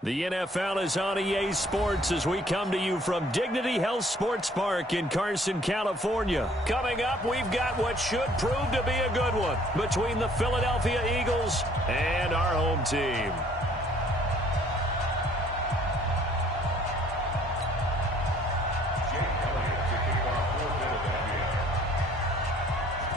The NFL is on EA Sports as we come to you from Dignity Health Sports Park in Carson, California. Coming up, we've got what should prove to be a good one between the Philadelphia Eagles and our home team.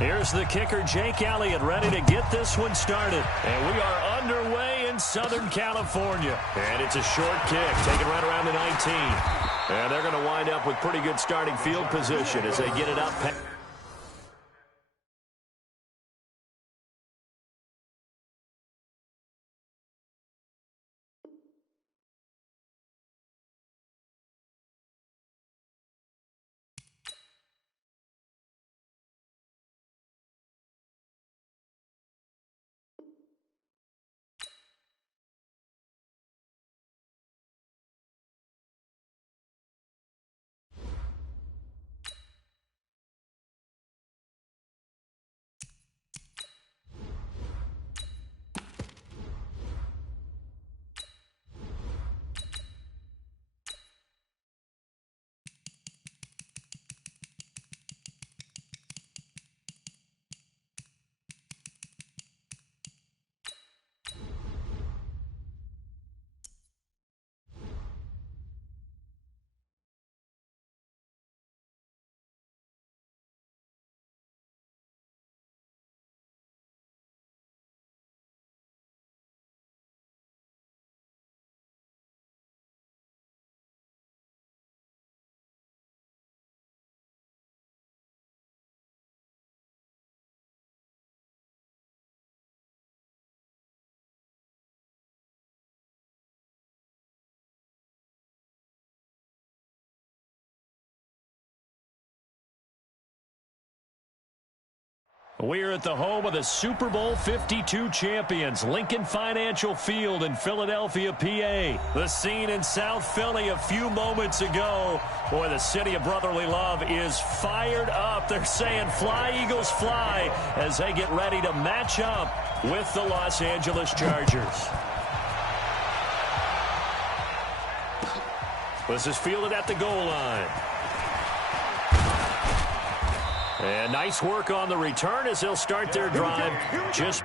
Here's the kicker, Jake Elliott, ready to get this one started. And we are underway in Southern California. And it's a short kick, taken right around the 19. And they're going to wind up with pretty good starting field position as they get it up. We're at the home of the Super Bowl 52 champions, Lincoln Financial Field in Philadelphia, PA. The scene in South Philly a few moments ago. Boy, the city of brotherly love is fired up. They're saying, "Fly, Eagles, fly," as they get ready to match up with the Los Angeles Chargers. This is fielded at the goal line. And nice work on the return as they'll start their drive just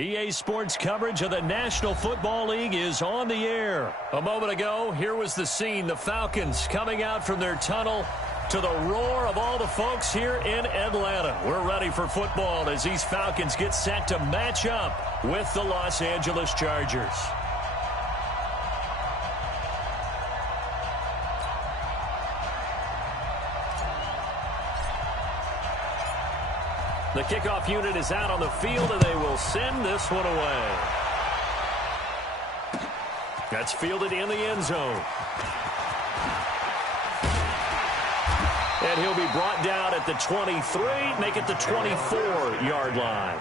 EA Sports coverage of the National Football League is on the air. A moment ago, here was the scene. The Falcons coming out from their tunnel to the roar of all the folks here in Atlanta. We're ready for football as these Falcons get set to match up with the Los Angeles Chargers. The kickoff unit is out on the field, and they will send this one away. That's fielded in the end zone. And he'll be brought down at the 23, make it the 24-yard line.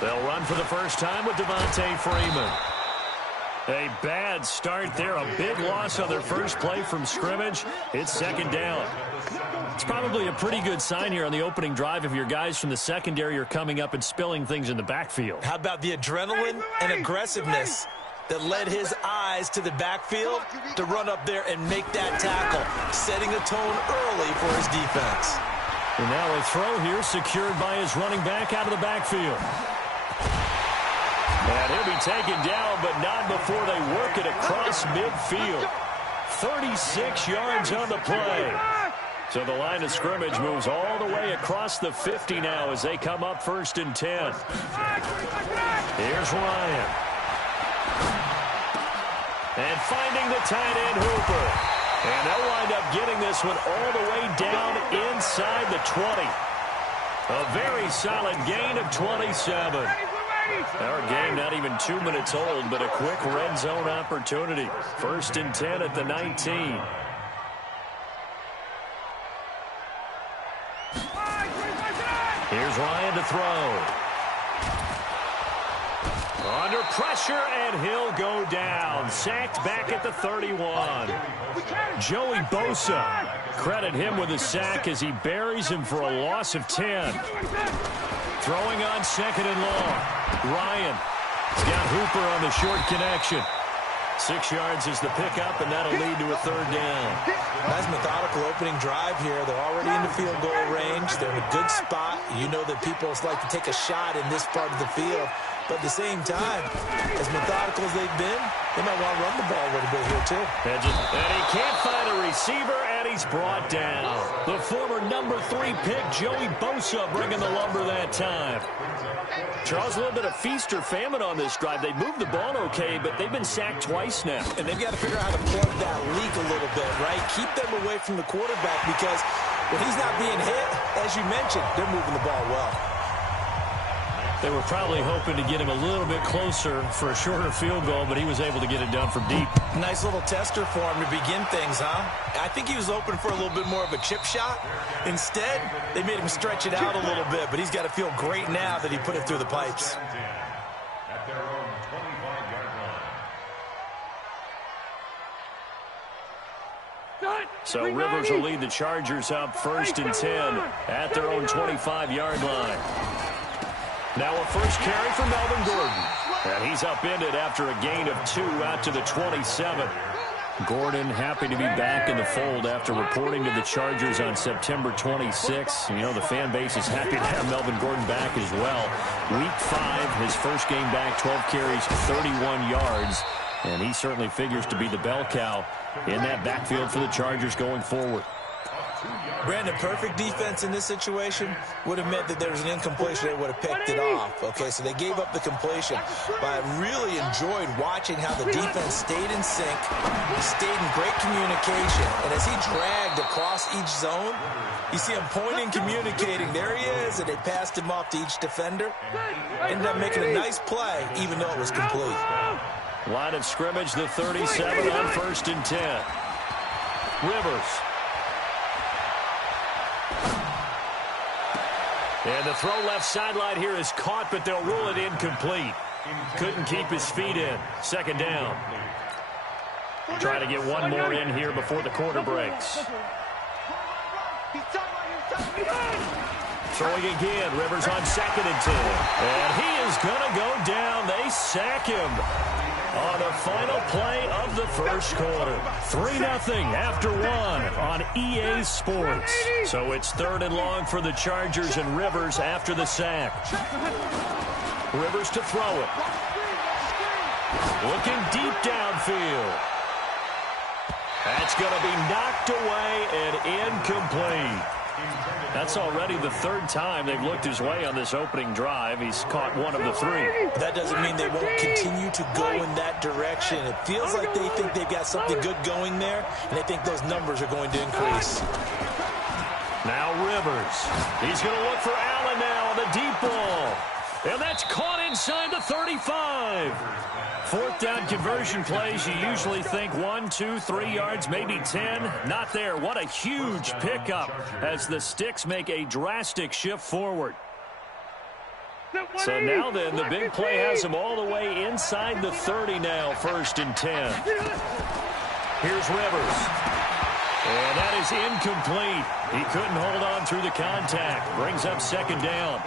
They'll run for the first time with Devontae Freeman. A bad start there, a big loss on their first play from scrimmage. It's second down. It's probably a pretty good sign here on the opening drive if your guys from the secondary are coming up and spilling things in the backfield. How about the adrenaline and aggressiveness that led his eyes to the backfield to run up there and make that tackle, setting a tone early for his defense. And now a throw here secured by his running back out of the backfield. And he'll be taken down, but not before they work it across midfield. 36 yards on the play. So the line of scrimmage moves all the way across the 50 now as they come up 1st and 10. Here's Ryan. And finding the tight end Hooper. And they'll wind up getting this one all the way down inside the 20. A very solid gain of 27. Our game not even 2 minutes old, but a quick red zone opportunity. 1st and 10 at the 19. Here's Ryan to throw. Under pressure, and he'll go down. Sacked back at the 31. Joey Bosa. Credit him with a sack as he buries him for a loss of 10. Throwing on 2nd and long. Ryan. He's got Hooper on the short connection. 6 yards is the pickup, and that'll lead to a 3rd down. Nice methodical opening drive here. They're already in the field goal range. They're in a good spot. You know that people like to take a shot in this part of the field. But at the same time, as methodical as they've been, they might want to run the ball a little bit here, too. And he can't find a receiver, and he's brought down. The former number 3 pick, Joey Bosa, bringing the lumber that time. Charles, a little bit of feast or famine on this drive. They moved the ball okay, but they've been sacked twice now. And they've got to figure out how to plug that leak a little bit, right? Keep them away from the quarterback because when he's not being hit, as you mentioned, they're moving the ball well. They were probably hoping to get him a little bit closer for a shorter field goal, but he was able to get it done from deep. Nice little tester for him to begin things, huh? I think he was hoping for a little bit more of a chip shot. Instead, they made him stretch it out a little bit, but he's got to feel great now that he put it through the pipes. So Rivers will lead the Chargers up 1st and 10 at their own 25-yard line. Now a first carry for Melvin Gordon. And he's upended after a gain of 2 out to the 27. Gordon happy to be back in the fold after reporting to the Chargers on September 26. You know, the fan base is happy to have Melvin Gordon back as well. Week 5, his first game back, 12 carries, 31 yards. And he certainly figures to be the bell cow in that backfield for the Chargers going forward. Brandon, perfect defense in this situation would have meant that there was an incompletion. They would have picked it off. Okay, so they gave up the completion. But I really enjoyed watching how the defense stayed in sync, stayed in great communication. And as he dragged across each zone, you see him pointing, communicating. There he is, and they passed him off to each defender. Ended up making a nice play, even though it was complete. Line of scrimmage, the 37 on 1st and 10. Rivers. And the throw left sideline here is caught, but they'll rule it incomplete. Couldn't keep his feet in. 2nd down. Trying to get one more in here before the quarter breaks. Throwing again. Rivers on 2nd and 10. And he is going to go down. They sack him on the final play of the first quarter. 3-0 after 1 on EA Sports. So it's 3rd and long for the Chargers and Rivers after the sack. Rivers to throw it. Looking deep downfield. That's going to be knocked away and incomplete. That's already the 3rd time they've looked his way on this opening drive. He's caught 1 of the 3. That doesn't mean they won't continue to go in that direction. It feels like they think they've got something good going there, and they think those numbers are going to increase. Now Rivers. He's going to look for Allen now on the deep ball. And that's caught inside the 35. 4th down conversion plays, you usually think 1, 2, 3 yards, maybe 10. Not there. What a huge pickup as the Sticks make a drastic shift forward. So now then, the big play has them all the way inside the 30 now, 1st and 10. Here's Rivers. And that is incomplete. He couldn't hold on through the contact. Brings up 2nd down.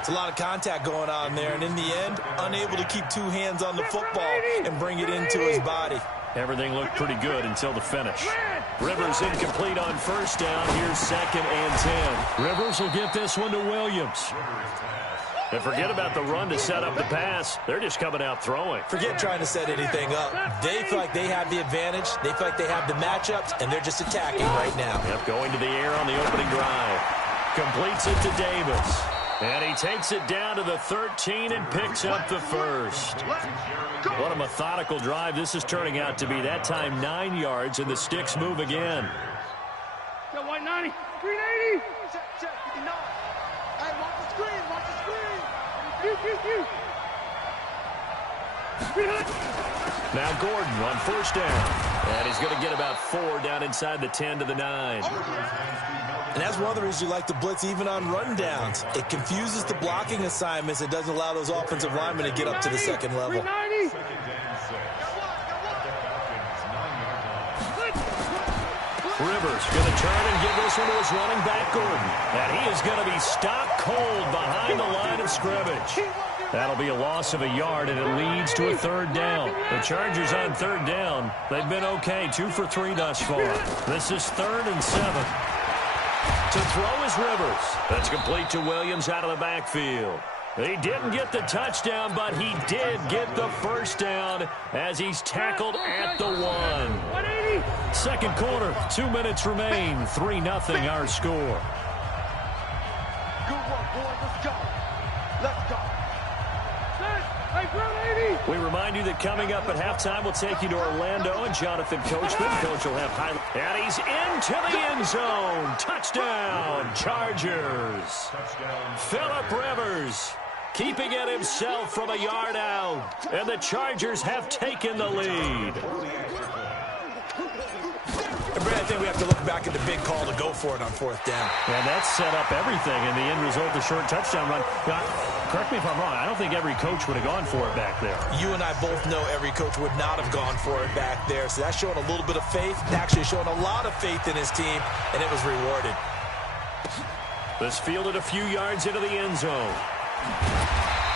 It's a lot of contact going on there, and in the end, unable to keep 2 hands on the football and bring it into his body. Everything looked pretty good until the finish. Rivers incomplete on 1st down. Here's 2nd and 10. Rivers will get this one to Williams. And forget about the run to set up the pass. They're just coming out throwing. Forget trying to set anything up. They feel like they have the advantage. They feel like they have the matchups, and they're just attacking right now. Yep, going to the air on the opening drive. Completes it to Davis. And he takes it down to the 13 and picks up the 1st. What a methodical drive this is turning out to be. That time 9 yards, and the Sticks move again. Got 190, 380. Check. Hey, watch the screen. Now Gordon on 1st down. And he's going to get about 4 down inside the 10 to the 9. And that's one of the reasons you like to blitz even on rundowns. It confuses the blocking assignments. It doesn't allow those offensive linemen to get up to the 2nd level. Rivers going to turn and give this one to his running back, Gordon. And he is going to be stopped cold behind the line of scrimmage. That'll be a loss of a yard, and it leads to a 3rd down. The Chargers on 3rd down. They've been okay, 2 for 3 thus far. This is 3rd and 7. To throw is Rivers. That's complete to Williams out of the backfield. He didn't get the touchdown, but he did get the 1st down as he's tackled at the 1. 2nd quarter, 2 minutes remain. 3-0 our score. Good work, boys. Let's go. We remind you that coming up at halftime, we'll take you to Orlando and Jonathan Coachman. Coach will have highlights. And he's into the end zone. Touchdown, Chargers. Phillip Rivers keeping it himself from a yard out. And the Chargers have taken the lead. And Brad, I think we have to look back at the big call to go for it on 4th down. And that set up everything, and the end result, the short touchdown run. Now, correct me if I'm wrong, I don't think every coach would have gone for it back there. You and I both know every coach would not have gone for it back there. So that's showing a little bit of faith, actually showing a lot of faith in his team, and it was rewarded. This fielded a few yards into the end zone.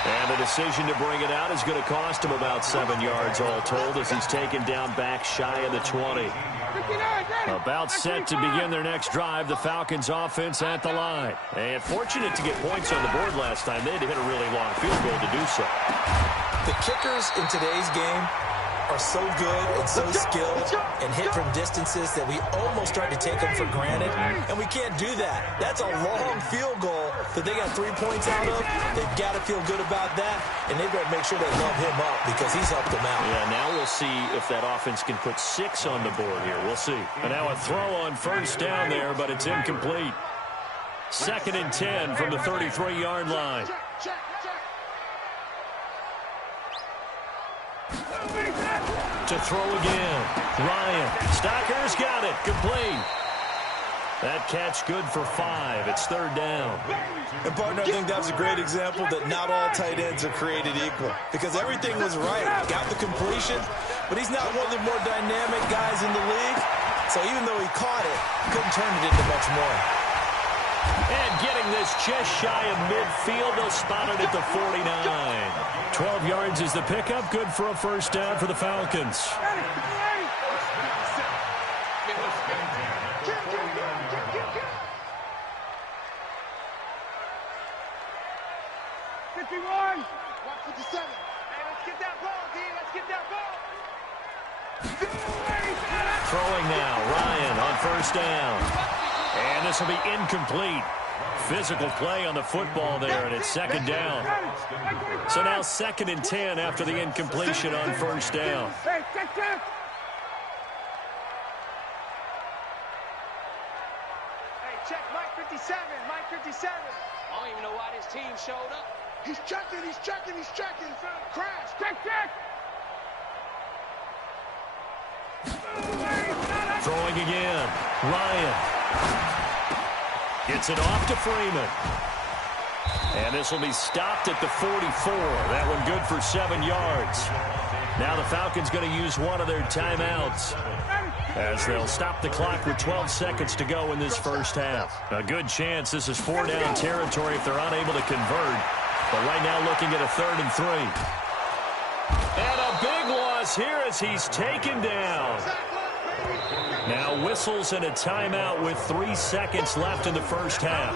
And the decision to bring it out is going to cost him about 7 yards all told as he's taken down back shy of the 20. About set to begin their next drive, the Falcons offense at the line. And fortunate to get points on the board last time. They had to hit a really long field goal to do so. The kickers in today's game are so good and so skilled and hit from distances that we almost start to take them for granted, and we can't do that. That's a long field goal that they got 3 points out of. They've got to feel good about that, and they've got to make sure they love him up because he's helped them out. Yeah, now we'll see if that offense can put 6 on the board here. We'll see. And now a throw on 1st down there, but it's incomplete. 2nd and 10 from the 33-yard line. To throw again. Ryan. Stocker's got it. Complete. That catch good for 5. It's 3rd down. And, partner, I think that was a great example that not all tight ends are created equal because everything was right. Got the completion, but he's not one of the more dynamic guys in the league. So even though he caught it, couldn't turn it into much more. And getting this just shy of midfield, they'll spot it at the 49. 12 yards is the pickup. Good for a first down for the Falcons. Throwing now, Ryan on first down. And this will be incomplete. Physical play on the football there, and it's second down. So now 2nd and 10 after the incompletion on first down. Hey, check Mike 57, Mike 57. I don't even know why this team showed up. He's checking. Crash, check. Throwing again. Ryan. Gets it off to Freeman. And this will be stopped at the 44. That one good for 7 yards. Now the Falcons going to use one of their timeouts, as they'll stop the clock with 12 seconds to go in this first half. A good chance this is 4-down territory if they're unable to convert. But right now looking at a 3rd and 3. And a big loss here as he's taken down. Now whistles and a timeout with 3 seconds left in the first half.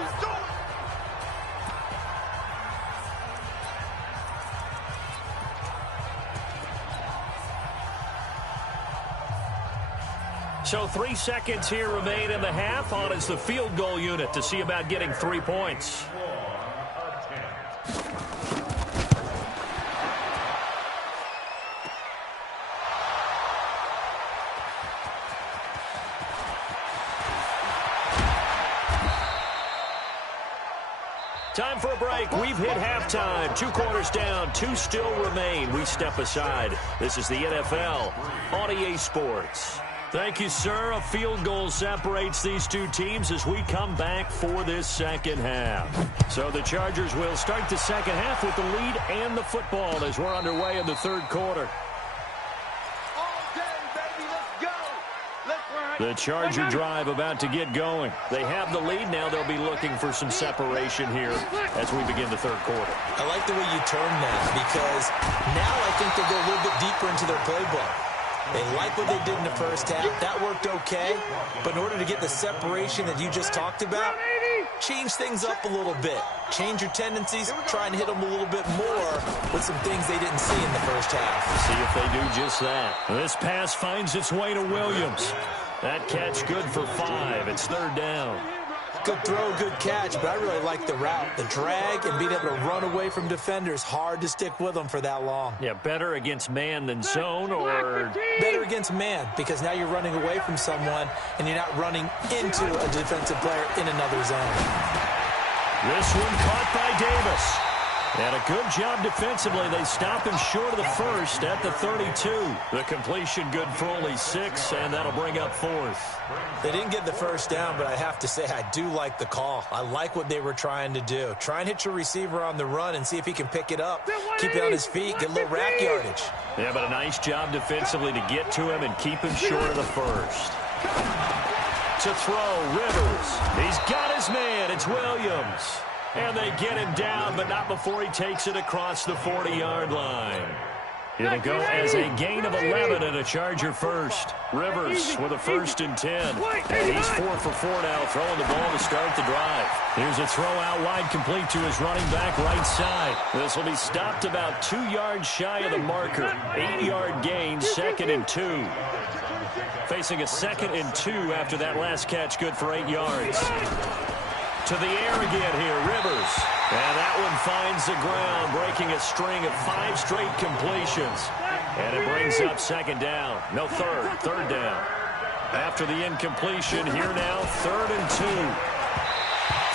So 3 seconds here remain in the half. On is the field goal unit to see about getting 3 points. Time for a break. We've hit halftime. 2 quarters down. 2 still remain. We step aside. This is the NFL on EA Sports. Thank you, sir. A field goal separates these two teams as we come back for this second half. So the Chargers will start the second half with the lead and the football as we're underway in the third quarter. The Charger drive about to get going. They have the lead. Now they'll be looking for some separation here as we begin the third quarter. I like the way you turned that, because now I think they go a little bit deeper into their playbook. They like what they did in the first half. That worked okay. But in order to get the separation that you just talked about, change things up a little bit. Change your tendencies. Try and hit them a little bit more with some things they didn't see in the first half. See if they do just that. This pass finds its way to Williams. That catch good for 5. It's 3rd down. Good throw, good catch, but I really like the route. The drag and being able to run away from defenders, hard to stick with them for that long. Yeah, better against man than zone, or better against man, because now you're running away from someone and you're not running into a defensive player in another zone. This one caught by Davis. And a good job defensively. They stop him short of the first at the 32. The completion good for only 6, and that'll bring up 4th. They didn't get the first down, but I have to say I do like the call. I like what they were trying to do. Try and hit your receiver on the run and see if he can pick it up. Keep it on his feet, get a little rack yardage. Yeah, but a nice job defensively to get to him and keep him short of the first. To throw, Rivers. He's got his man. It's Williams. And they get him down, but not before he takes it across the 40-yard line. It'll go as a gain of 11 and a Charger first. Rivers with a 1st and 10. And he's 4 for 4 now, throwing the ball to start the drive. Here's a throw out wide, complete to his running back right side. This will be stopped about 2 yards shy of the marker. 8-yard gain, 2nd and 2. Facing a 2nd and 2 after that last catch, good for 8 yards. To the air again here, Rivers. And that one finds the ground, breaking a string of 5 straight completions. And it brings up 2nd down. No, 3rd down. After the incompletion, here now, 3rd and 2.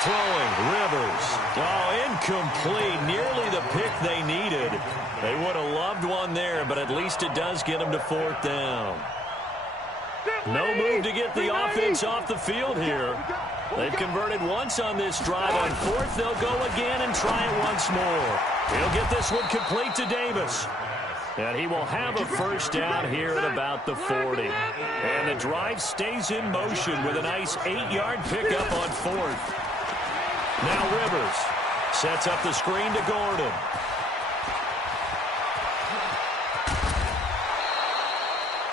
Throwing, Rivers. Oh, incomplete. Nearly the pick they needed. They would have loved one there, but at least it does get them to 4th down. No move to get the offense off the field here. They've converted once on this drive. On 4th, they'll go again and try it once more. He'll get this one complete to Davis. And he will have a first down here at about the 40. And the drive stays in motion with a nice 8-yard pickup on 4th. Now Rivers sets up the screen to Gordon.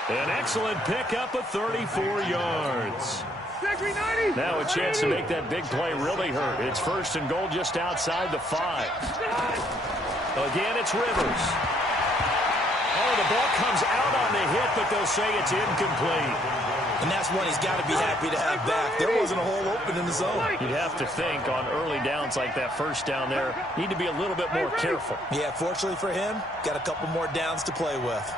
An excellent pickup of 34 yards. Now a chance to make that big play really hurt. It's 1st and goal just outside the 5. Again, it's Rivers. Oh, the ball comes out on the hit, but they'll say it's incomplete. And that's one he's got to be happy to have back. There wasn't a hole open in the zone. You'd have to think on early downs like that first down there, need to be a little bit more careful. Yeah, fortunately for him, got a couple more downs to play with.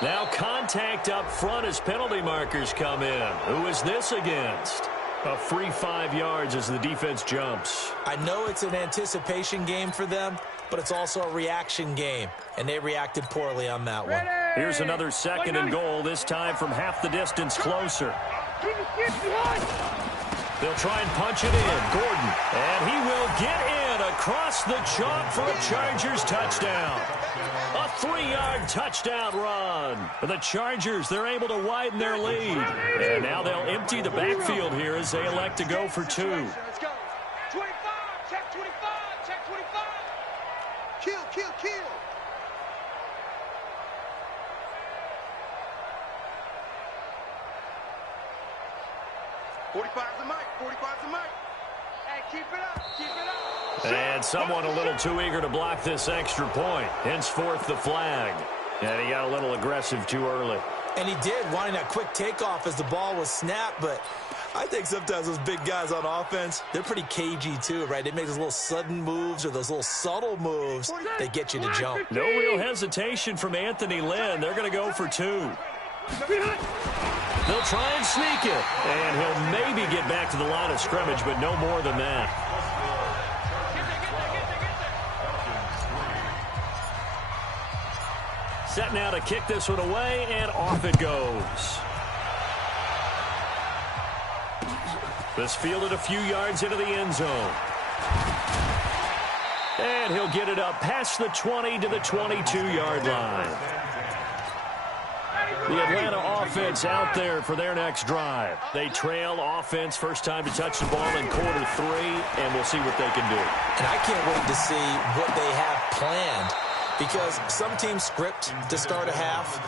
Now contact up front as penalty markers come in. Who is this against? A free 5 yards as the defense jumps. I know it's an anticipation game for them, but it's also a reaction game, and they reacted poorly on that one. Here's another 2nd and goal, this time from half the distance closer. They'll try and punch it in. Gordon, and he will get in across the chalk for a Chargers touchdown. A 3-yard touchdown run. For the Chargers, they're able to widen their lead. And now they'll empty the backfield here as they elect to go for 2. Let's go. 25, check 25, check 25. Kill, kill, kill. "45's the mic, 45's the mic. Hey, keep it up, keep it up." And someone a little too eager to block this extra point. Henceforth the flag. And he got a little aggressive too early. And he did, wanting that quick takeoff as the ball was snapped, but I think sometimes those big guys on offense, they're pretty cagey too, right? They make those little sudden moves or those little subtle moves that get you to jump. No real hesitation from Anthony Lynn. They're going to go for 2. They'll try and sneak it. And he'll maybe get back to the line of scrimmage, but no more than that. Set now to kick this one away, and off it goes. This fielded a few yards into the end zone. And he'll get it up past the 20 to the 22-yard line. The Atlanta offense out there for their next drive. They trail offense, first time to touch the ball in quarter 3, and we'll see what they can do. And I can't wait to see what they have planned, because some teams script to start a half.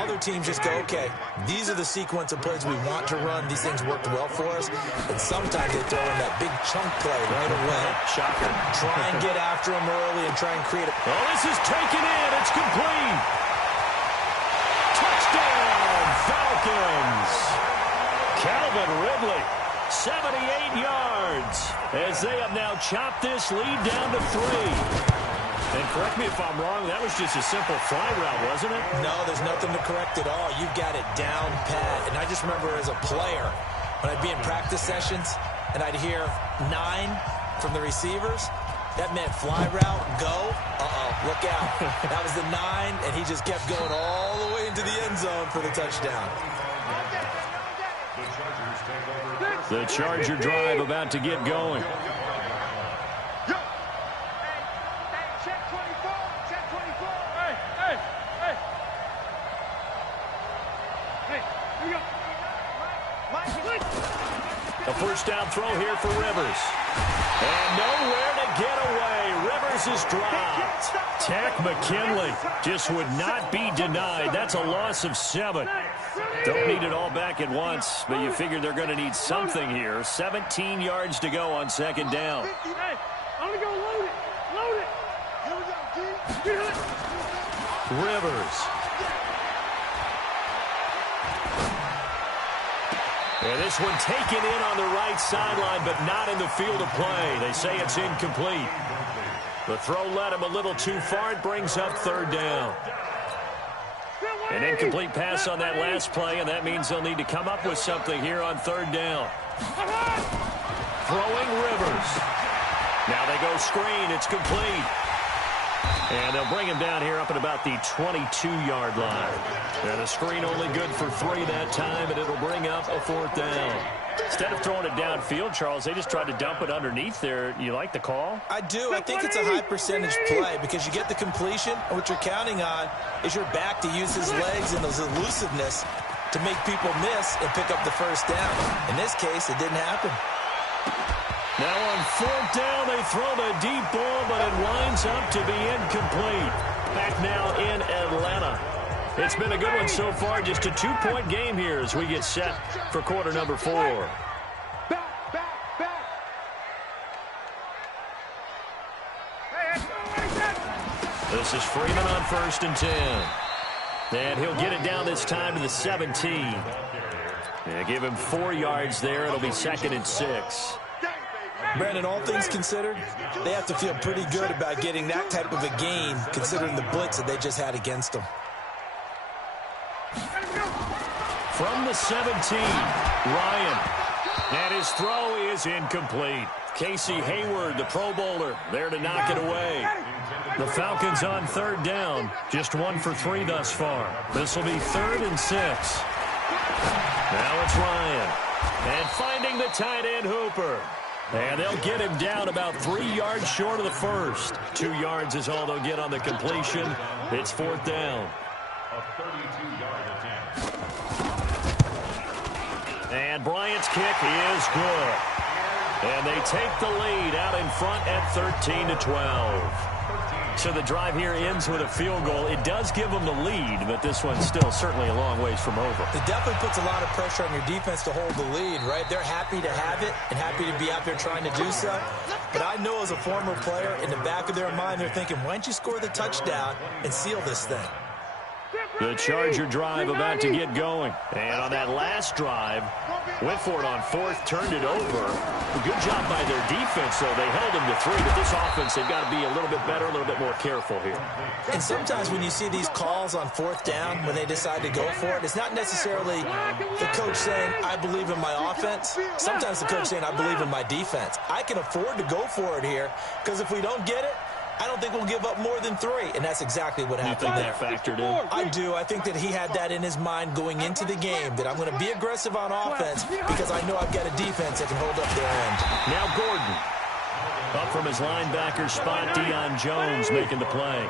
Other teams just go, okay, these are the sequence of plays we want to run. These things worked well for us. And sometimes they throw in that big chunk play right away. Shocker. Try and get after them early and try and create a... Oh, this is taken in. It's complete. Touchdown, Falcons. Calvin Ridley, 78 yards, as they have now chopped this lead down to 3. And correct me if I'm wrong, that was just a simple fly route, wasn't it? No, there's nothing to correct at all. You've got it down pat. And I just remember as a player, when I'd be in practice sessions and I'd hear 9 from the receivers, that meant fly route, go. Uh-oh, look out. That was the 9, and he just kept going all the way into the end zone for the touchdown. The Charger drive about to get going. A first down throw here for Rivers. And nowhere to get away. Rivers is dropped. Tack McKinley just would not be denied. That's a loss of 7. Don't need it all back at once, but you figure they're going to need something here. 17 yards to go on 2nd down. Rivers. And this one taken in on the right sideline, but not in the field of play. They say it's incomplete. The throw led him a little too far. It brings up 3rd down. An incomplete pass on that last play, and that means they'll need to come up with something here on 3rd down. Throwing Rivers. Now they go screen. It's complete. And they'll bring him down here up at about the 22-yard line. And a screen only good for 3 that time, and it'll bring up a 4th down. Instead of throwing it downfield, Charles, they just tried to dump it underneath there. You like the call? I do. I think it's a high percentage play because you get the completion, and what you're counting on is your back to use his legs and his elusiveness to make people miss and pick up the 1st down. In this case, it didn't happen. Now on fourth down, they throw the deep ball, but it winds up to be incomplete. Back now in Atlanta. It's been a good one so far. Just a 2-point game here as we get set for quarter number 4. This is Freeman on 1st and 10. And he'll get it down this time to the 17. And give him 4 yards there. It'll be 2nd and 6. Brandon, all things considered, they have to feel pretty good about getting that type of a gain considering the blitz that they just had against them. From the 17, Ryan. And his throw is incomplete. Casey Hayward, the Pro Bowler, there to knock it away. The Falcons on 3rd down. Just 1 for 3 thus far. This will be 3rd and 6. Now it's Ryan. And finding the tight end Hooper. And they'll get him down about 3 yards short of the first. 2 yards is all they'll get on the completion. It's 4th down. And Bryant's kick is good. And they take the lead out in front at 13-12. So the drive here ends with a field goal. It does give them the lead, but this one's still certainly a long ways from over. It definitely puts a lot of pressure on your defense to hold the lead, right? They're happy to have it and happy to be out there trying to do so. But I know as a former player, in the back of their mind, they're thinking, why don't you score the touchdown and seal this thing? The Charger drive about to get going. And on that last drive, went for it on 4th, turned it over. A good job by their defense, though. They held them to 3, but this offense, they've got to be a little bit better, a little bit more careful here. And sometimes when you see these calls on 4th down, when they decide to go for it, it's not necessarily the coach saying, I believe in my offense. Sometimes the coach saying, I believe in my defense. I can afford to go for it here, because if we don't get it, I don't think we'll give up more than 3, and that's exactly what happened there. You think that factored in? I do. I think that he had that in his mind going into the game, that I'm going to be aggressive on offense because I know I've got a defense that can hold up their end. Now Gordon. Up from his linebacker spot, Deion Jones making the play.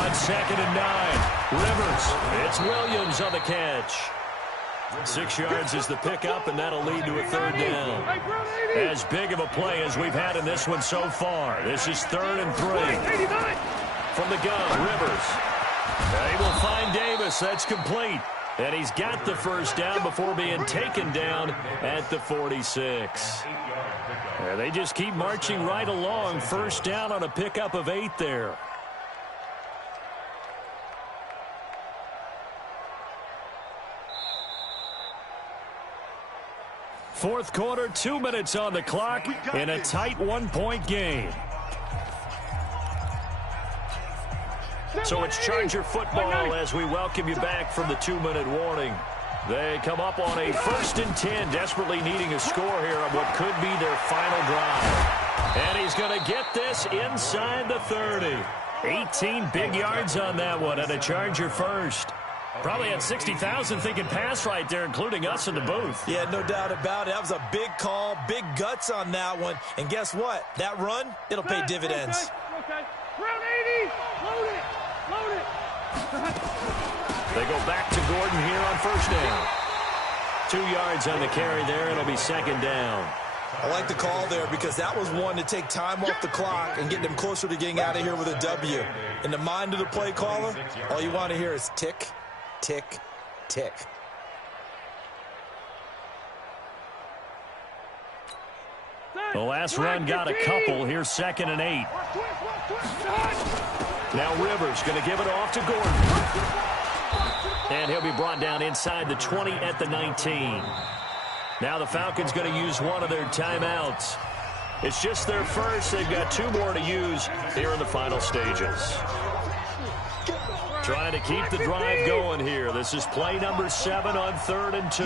On 2nd and 9, Rivers. It's Williams on the catch. 6 yards is the pickup, and that'll lead to a 3rd down. As big of a play as we've had in this one so far. This is 3rd and 3. From the gun, Rivers. They will find Davis. That's complete. And he's got the 1st down before being taken down at the 46. They just keep marching right along. 1st down on a pickup of 8 there. Fourth quarter, 2 minutes on the clock in a tight 1-point game. So it's Charger football as we welcome you back from the 2-minute warning. They come up on a 1st and 10, desperately needing a score here on what could be their final drive. And he's going to get this inside the 30. 18 big yards on that one, and a Charger first. Probably had 60,000 thinking pass right there, including us in the booth. Yeah, no doubt about it. That was a big call, big guts on that one. And guess what? That run, it'll pay dividends. Okay. Round 80. Load it. Load it. They go back to Gordon here on 1st down. 2 yards on the carry there. It'll be 2nd down. I like the call there because that was one to take time off the clock and get them closer to getting out of here with a W. In the mind of the play caller, all you want to hear is tick, tick, tick. The last run got a couple. Here's 2nd and 8. Now Rivers going to give it off to Gordon. And he'll be brought down inside the 20 at the 19. Now the Falcons going to use one of their timeouts. It's just their first. They've got 2 more to use here in the final stages. Trying to keep the drive going here. This is play number 7 on 3rd and 2.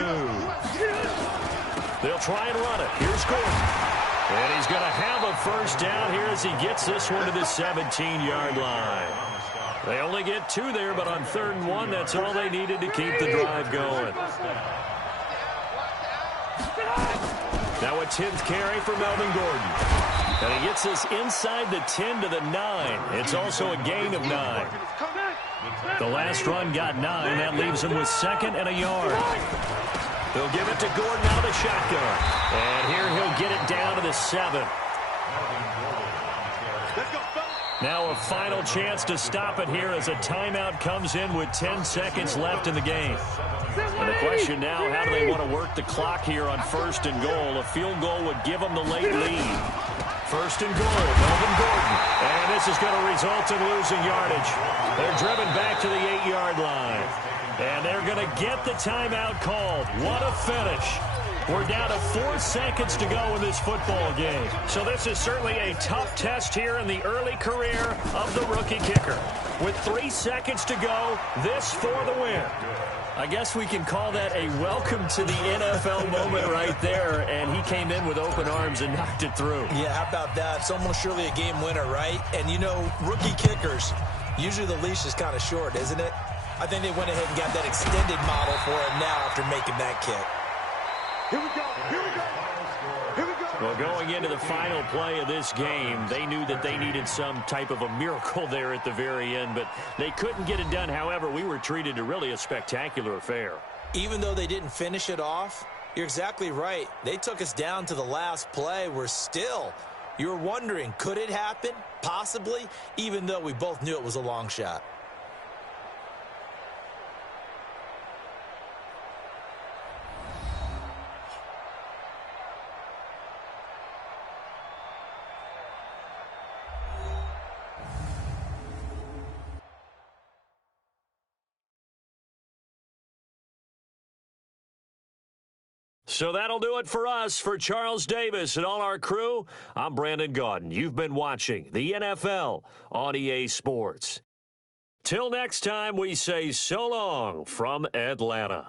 They'll try and run it. Here's Gordon. And he's going to have a 1st down here as he gets this one to the 17-yard line. They only get 2 there, but on 3rd and 1, that's all they needed to keep the drive going. Now a 10th carry for Melvin Gordon. And he gets this inside the 10 to the 9. It's also a gain of 9. The last run got 9. That leaves him with 2nd and a yard. They'll give it to Gordon out of the shotgun. And here he'll get it down to the 7. Now a final chance to stop it here as a timeout comes in with 10 seconds left in the game. And the question now, how do they want to work the clock here on 1st and goal? A field goal would give them the late lead. 1st and goal, Melvin Gordon. And this is going to result in losing yardage. They're driven back to the 8-yard line. And they're going to get the timeout called. What a finish. We're down to 4 seconds to go in this football game. So this is certainly a tough test here in the early career of the rookie kicker. With 3 seconds to go, this for the win. I guess we can call that a welcome to the NFL moment right there, and he came in with open arms and knocked it through. Yeah, how about that? It's almost surely a game winner, right? And, you know, rookie kickers, usually the leash is kind of short, isn't it? I think they went ahead and got that extended model for him now after making that kick. Here we go. Here we go. Here we go. Well, going into the final play of this game, they knew that they needed some type of a miracle there at the very end, but they couldn't get it done. However, we were treated to really a spectacular affair. Even though they didn't finish it off, you're exactly right. They took us down to the last play. We're still, you're wondering, could it happen? Possibly, even though we both knew it was a long shot. So that'll do it for us. For Charles Davis and all our crew, I'm Brandon Gaudin. You've been watching the NFL on EA Sports. Till next time, we say so long from Atlanta.